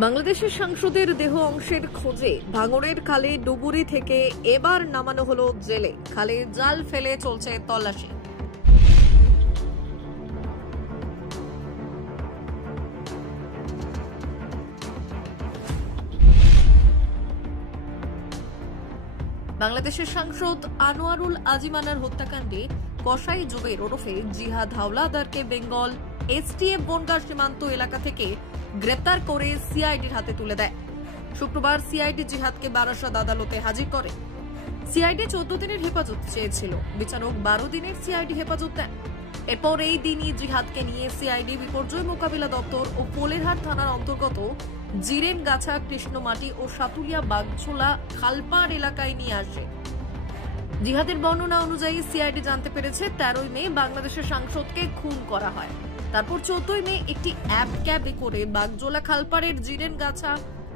বাংলাদেশের সাংসদের দেহ অংশের খোঁজে ভাঙড়ের খালে ডুবুরি থেকে এবার নামানো হলো জেলে। খালে জাল ফেলে চলছে তল্লাশি। বাংলাদেশের সাংসদ আনোয়ারুল আজিমানার হত্যাকাণ্ডে কসাই জুবের ওরফে জিহাদ হাওলাদারকে বেঙ্গল এসটিএফ বনগাঁ সীমান্ত এলাকা থেকে গ্রেপ্তার করে সিআইডির হাতে তুলে দেয়। শুক্রবার সিআইডি জিহাদকে বারাসাত আদালতে হাজির করে। সিআইডি 14 দিনের হেফাজত চেয়েছিল, বিচারক 12 দিনের সিআইডি হেফাজত দেন। এরপর এই দিনই জিহাদকে নিয়ে সিআইডি বিপর্যয় মোকাবিলা দপ্তর ও পোলেরহাট থানার অন্তর্গত জিরেনগাছা, কৃষ্ণমাটি ও সাতুলিয়া বাগঝোলা খালপাড় এলাকায় নিয়ে আসে। জিহাদের বর্ণনা অনুযায়ী সিআইডি জানতে পেরেছে 13ই মে বাংলাদেশের সাংসদকে খুন করা হয়। তারপর 14ই মে একটি অ্যাপ ক্যাবে করে বাগজোলা খালপাড়ের জিরেনগাছা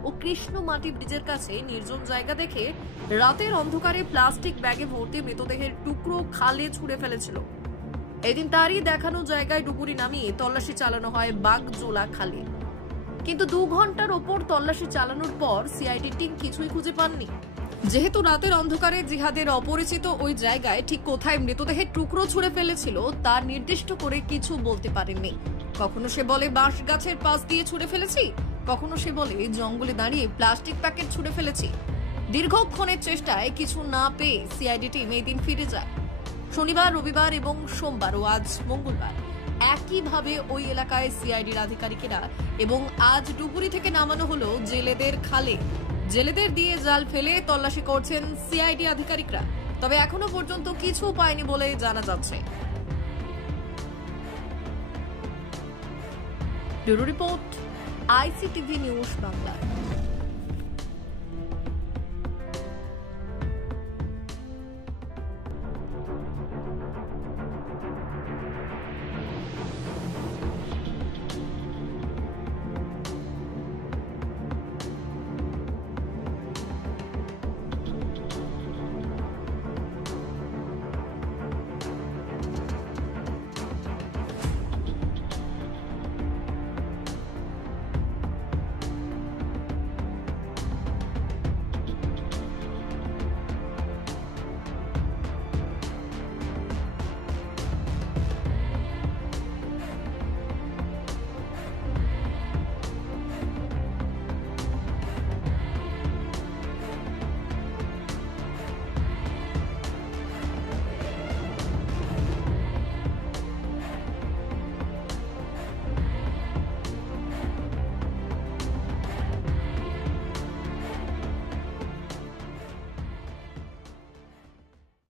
ও কৃষ্ণমাটি ব্রিজের কাছে নির্জন জায়গা দেখে রাতের অন্ধকারে প্লাস্টিক ব্যাগে ভর্তি মৃতদেহের টুকরো খালে ছুঁড়ে ফেলেছিল। এদিন তারই দেখানো জায়গায় ডুবুরি নামিয়ে তল্লাশি চালানো হয় বাগজোলা খালে। কিন্তু 2 ঘন্টার ওপর তল্লাশি চালানোর পর সিআইডি টিম কিছুই খুঁজে পাননি। যেহেতু রাতের অন্ধকারে জিহাদের অপরিচিত ওই জায়গায় ঠিক কোথায় মৃতদেহের টুকরো ছুঁড়ে ফেলেছিল তা নির্দিষ্ট করে কিছু বলতে পারেননি। কখনো সে বলে বাঁশ গাছের পাশ দিয়ে ছুঁড়ে ফেলেছি, কখনো সে বলে জঙ্গলে দাঁড়িয়ে প্লাস্টিক প্যাকেট ছুঁড়ে ফেলেছি। দীর্ঘক্ষণের চেষ্টায় কিছু না পেয়ে সিআইডি টিম এই দিন ফিরে যায়। শনিবার, রবিবার এবং সোমবার ও আজ মঙ্গলবার একইভাবে ওই এলাকায় সিআইডির আধিকারিকেরা এবং আজ ডুবুরি থেকে নামানো হলো জেলেদের খালে। জেলেদের দিয়ে জাল ফেলে তল্লাশি করছেন সিআইডি আধিকারিকরা, তবে এখনো পর্যন্ত কিছু পায়নি বলে জানা যাচ্ছে। Bureau report, ICTV news Bangla.